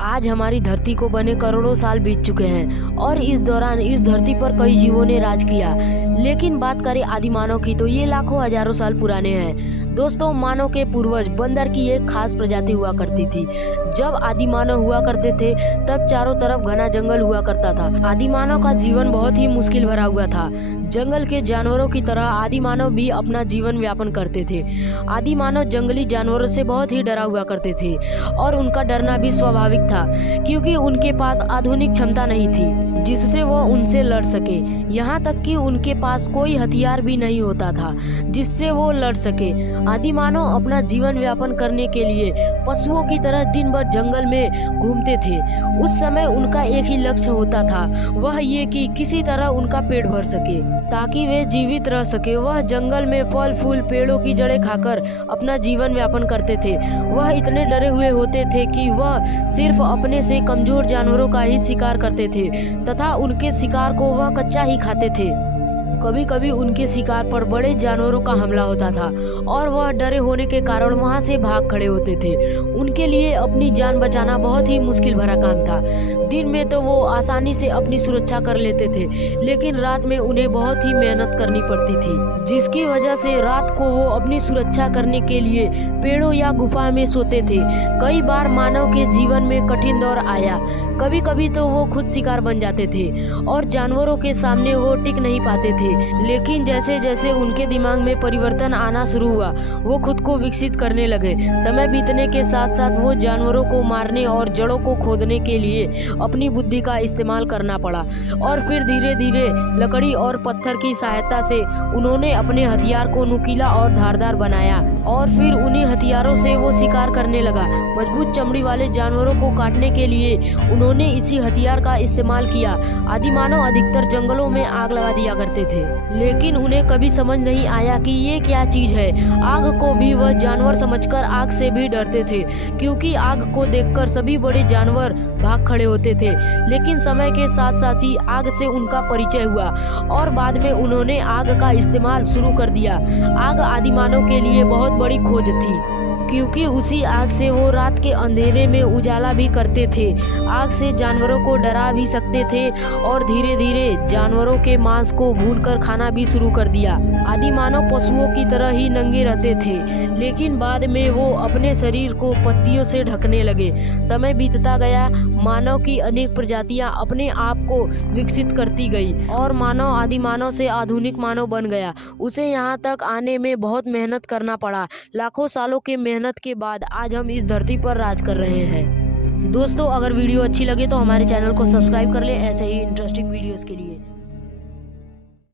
आज हमारी धरती को बने करोड़ों साल बीत चुके हैं और इस दौरान इस धरती पर कई जीवों ने राज किया। लेकिन बात करें आदि मानव की तो ये लाखों हजारों साल पुराने हैं। दोस्तों, मानव के पूर्वज बंदर की एक खास प्रजाति हुआ करती थी। जब आदि मानव हुआ करते थे तब चारों तरफ घना जंगल हुआ करता था। आदि मानव का जीवन बहुत ही मुश्किल भरा हुआ था। जंगल के जानवरों की तरह आदि मानव भी अपना जीवन यापन करते थे। आदि मानव जंगली जानवरों से बहुत ही डरा हुआ करते थे और उनका डरना भी स्वाभाविक था, क्योंकि उनके पास आधुनिक क्षमता नहीं थी जिससे वो उनसे लड़ सके। यहाँ तक कि उनके पास कोई हथियार भी नहीं होता था जिससे वो लड़ सके। आदि मानव अपना जीवन यापन करने के लिए पशुओं की तरह दिन भर जंगल में घूमते थे। उस समय उनका एक ही लक्ष्य होता था, वह ये कि किसी तरह उनका पेट भर सके ताकि वे जीवित रह सके। वह जंगल में फल फूल पेड़ों की जड़ें खाकर अपना जीवन यापन करते थे। वह इतने डरे हुए होते थे कि वह सिर्फ अपने से कमजोर जानवरों का ही शिकार करते थे तथा उनके शिकार को वह कच्चा ही खाते थे। कभी कभी उनके शिकार पर बड़े जानवरों का हमला होता था और वह डरे होने के कारण वहां से भाग खड़े होते थे। उनके लिए अपनी जान बचाना बहुत ही मुश्किल भरा काम था। दिन में तो वो आसानी से अपनी सुरक्षा कर लेते थे, लेकिन रात में उन्हें बहुत ही मेहनत करनी पड़ती थी, जिसकी वजह से रात को वो अपनी सुरक्षा करने के लिए पेड़ों या गुफा में सोते थे। कई बार मानव के जीवन में कठिन दौर आया। कभी कभी तो वो खुद शिकार बन जाते थे और जानवरों के सामने वो टिक नहीं पाते थे। लेकिन जैसे जैसे उनके दिमाग में परिवर्तन आना शुरू हुआ, वो खुद को विकसित करने लगे। समय बीतने के साथ साथ वो जानवरों को मारने और जड़ों को खोदने के लिए अपनी बुद्धि का इस्तेमाल करना पड़ा और फिर धीरे धीरे लकड़ी और पत्थर की सहायता से उन्होंने अपने हथियार को नुकीला और धारदार बनाया और फिर उन्हीं हथियारों से वो शिकार करने लगा। मजबूत चमड़ी वाले जानवरों को काटने के लिए उन्होंने इसी हथियार का इस्तेमाल किया। आदि मानव अधिकतर जंगलों में आग लगा दिया करते थे, लेकिन उन्हें कभी समझ नहीं आया कि ये क्या चीज है। आग को भी वह जानवर समझकर आग से भी डरते थे, क्योंकि आग को देखकर सभी बड़े जानवर भाग खड़े होते थे। लेकिन समय के साथ साथ ही आग से उनका परिचय हुआ और बाद में उन्होंने आग का इस्तेमाल शुरू कर दिया। आग आदि मानव के लिए बहुत बड़ी खोज थी, क्योंकि उसी आग से वो रात के अंधेरे में उजाला भी करते थे। आग से जानवरों को डरा भी सकते थे और धीरे धीरे जानवरों के मांस को भूनकर खाना भी शुरू कर दिया। आदि मानव पशुओं की तरह ही नंगे रहते थे, लेकिन बाद में वो अपने शरीर को पत्तियों से ढकने लगे। समय बीतता गया, मानव की अनेक प्रजातियां अपने आप को विकसित करती गई और मानव आदि मानव से आधुनिक मानव बन गया। उसे यहाँ तक आने में बहुत मेहनत करना पड़ा। लाखों सालों के मेहनत के बाद आज हम इस धरती पर राज कर रहे हैं। दोस्तों, अगर वीडियो अच्छी लगे तो हमारे चैनल को सब्सक्राइब कर ले ऐसे ही इंटरेस्टिंग वीडियोस के लिए।